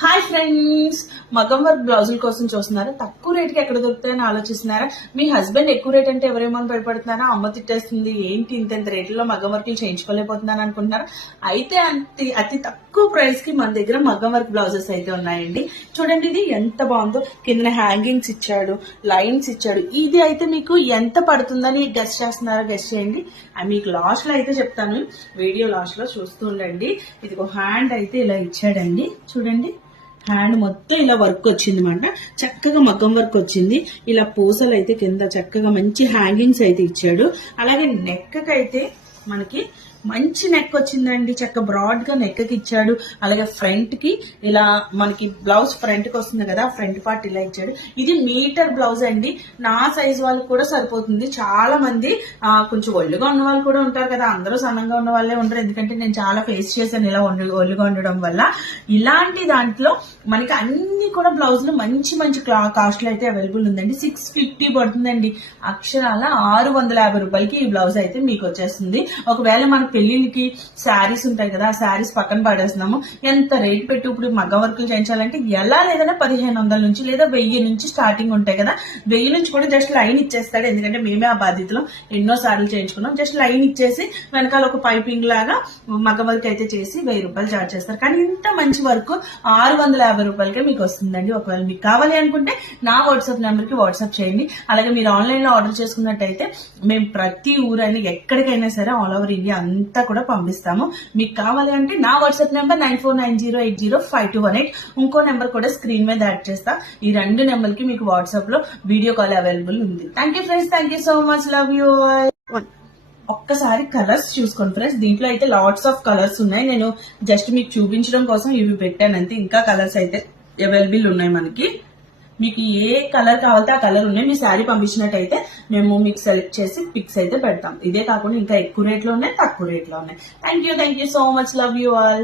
Hi friends, మగం work బ్లౌజుల కోసం చూస్తున్నారా? తక్కువ రేట్కి ఎక్కడ దొరుకుతాయని ఆలోచిస్తున్నారా? మీ హస్బెండ్ ఎక్కువ రేట్ అంటే ఎవరేమో భయపడుతున్నారా? అమ్మ తిట్టేస్తుంది, ఏంటి ఇంత రేట్లలో మగం వర్క్లు చేయించుకోలేకపోతున్నాను అనుకుంటున్నారా? అయితే అతి తక్కువ ప్రైస్ కి మన దగ్గర మగం వర్క్ బ్లౌజెస్ అయితే ఉన్నాయండి. చూడండి, ఇది ఎంత బాగుందో. కింద హ్యాంగింగ్స్ ఇచ్చాడు, లైన్స్ ఇచ్చాడు. ఇది అయితే మీకు ఎంత పడుతుందని గెస్ట్ చేస్తున్నారా? గెస్ట్ చేయండి. మీకు లాస్ట్ లో అయితే చెప్తాను, వీడియో లాస్ట్ లో చూస్తూ ఉండండి. ఇదిగో హ్యాండ్ అయితే ఇలా ఇచ్చాడండి. చూడండి, హ్యాండ్ మొత్తం ఇలా వర్క్ వచ్చింది అనమాట. చక్కగా మగ్గం వర్క్ వచ్చింది. ఇలా పూసలు అయితే కింద చక్కగా మంచి హ్యాంగింగ్స్ అయితే ఇచ్చాడు. అలాగే నెక్ అయితే మనకి మంచి నెక్ వచ్చిందండి. చక్క బ్రాడ్ గా నెక్ కి ఇచ్చాడు. అలాగే ఫ్రంట్ కి ఇలా మనకి బ్లౌజ్ ఫ్రంట్ కి వస్తుంది కదా, ఫ్రంట్ పార్ట్ ఇలా ఇచ్చాడు. ఇది మీటర్ బ్లౌజ్ అండి. నా సైజ్ వాళ్ళకి కూడా సరిపోతుంది. చాలా మంది కొంచెం ఒళ్ళుగా ఉన్న వాళ్ళు కూడా ఉంటారు కదా, అందరూ సన్నంగా ఉన్న వాళ్ళే ఉంటారు. ఎందుకంటే నేను చాలా ఫేస్ చేశాను ఇలా ఒళ్ళుగా ఉండడం వల్ల. ఇలాంటి దాంట్లో మనకి అన్ని కూడా బ్లౌజులు మంచి మంచి కాస్ట్ లో అయితే అవైలబుల్ ఉందండి. 650 పడుతుందండి. అక్షరాల 650 రూపాయలకి ఈ బ్లౌజ్ అయితే మీకు వచ్చేస్తుంది. ఒకవేళ మన పెళ్లికి శారీస్ ఉంటాయి కదా, ఆ శారీస్ పక్కన పడేస్తున్నాము. ఎంత రేట్ పెట్టి ఇప్పుడు మగ్గ వర్కులు చేయించాలంటే ఎలా లేదన్నా 1500 నుంచి లేదా 1000 నుంచి స్టార్టింగ్ ఉంటాయి కదా. 1000 నుంచి కూడా జస్ట్ లైన్ ఇచ్చేస్తాడు. ఎందుకంటే మేమే ఆ బాధ్యతలో ఎన్నో సార్లు చేయించుకున్నాం. జస్ట్ లైన్ ఇచ్చేసి వెనకాల ఒక పైపింగ్ లాగా మగ్గ వర్క్ అయితే చేసి 1000 రూపాయలు చార్జ్ చేస్తారు. కానీ ఇంత మంచి వర్క్ 650 రూపాయలకే మీకు వస్తుందండి. ఒకవేళ మీకు కావాలి అనుకుంటే నా వాట్సాప్ నెంబర్ కి వాట్సాప్ చేయండి. అలాగే మీరు ఆన్లైన్ లో ఆర్డర్ చేసుకున్నట్టయితే మేము ప్రతి ఊరైనా ఎక్కడికైనా సరే ఆల్ ఓవర్ ఇండియా అంతా కూడా పంపిస్తాము. మీకు కావాలి అంటే నా వాట్సాప్ నెంబర్ 9490805218. ఇంకో నెంబర్ కూడా స్క్రీన్ మీద యాడ్ చేస్తా. ఈ 2 నెంబర్కి మీకు వాట్సాప్ లో వీడియో కాల్ అవైలబుల్ ఉంది. Thank you friends, thank you so much, love you. ఒక్కసారి కలర్స్ చూసుకోండి ఫ్రెండ్స్. దీంట్లో అయితే లాట్స్ ఆఫ్ కలర్స్ ఉన్నాయి. నేను జస్ట్ మీకు చూపించడం కోసం ఇవి పెట్టాను అంతే. ఇంకా కలర్స్ అయితే అవైలబుల్ ఉన్నాయి మనకి. మీకు ఏ కలర్ కావాలంటే ఆ కలర్ ఉన్నాయి. మీ శారీ పంపించినట్టయితే మేము మీకు సెలెక్ట్ చేసి పిక్స్ అయితే పెడతాం. ఇదే కాకుండా ఇంకా ఎక్కువ రేట్లో ఉన్నాయి, తక్కువ రేట్లో ఉన్నాయి. Thank you so much, love you all.